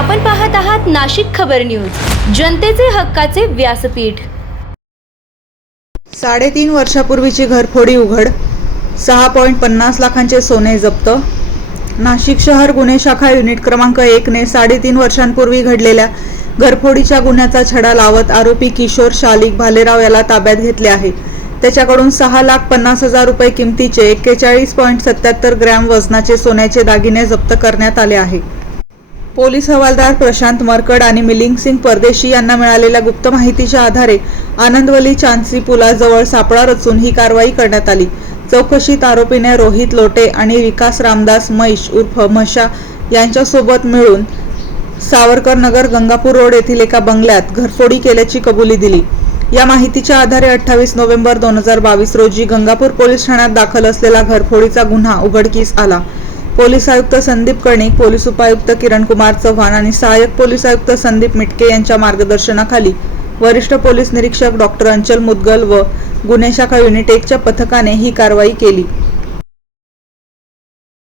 आपण पाहत आहात नाशिक खबर न्यूज, जनतेचे हक्काचे व्यासपीठ। 3.5 वर्षापूर्वीची घरफोडी उघड, 6.50 लाखांचे सोने जप्त। नाशिक शहर गुन्हे शाखा युनिट क्रमांक 1 ने 3.5 वर्षांपूर्वी घडलेल्या घरफोडीच्या गुन्ह्याचा छडा लावत आरोपी किशोर शालिक भालेराव याला ताब्यात घेतले आहे। त्याच्याकडून 6,50,000 रुपये किमतीचे 41.77 ग्रॅम वजनाचे सोन्याचे दागिने जप्त करण्यात आले आहे। पोलीस हवालदार प्रशांत मरकड आणि मिलिंद सिंग परदेशी यांना मिळालेल्या गुप्त माहितीच्या आधारे आनंदवली चांदसी पुलाजवळ सापळा रचून ही कारवाई करण्यात आली। चौकशीत आरोपीने रोहित लोटे आणि विकास रामदास मैश उर्फ मशा यांच्यासोबत मिळून सावरकर नगर गंगापूर रोड येथील एका बंगल्यात घरफोडी केल्याची कबुली दिली। या माहितीच्या आधारे 28 नोव्हेंबर 2022 रोजी गंगापूर पोलीस ठाण्यात दाखल असलेला घरफोडीचा गुन्हा उघडकीस आला। पोलीस आयुक्त संदीप कर्णिक, पोलीस उपायुक्त किरण कुमार चव्हाण आणि सहाय्यक पोलीस आयुक्त संदीप मिटके यांच्या मार्गदर्शनाखाली वरिष्ठ पोलीस निरीक्षक डॉक्टर अंचल मुदगल व गुन्हे शाखा युनिट 1 च्या पथकाने ही कारवाई केली।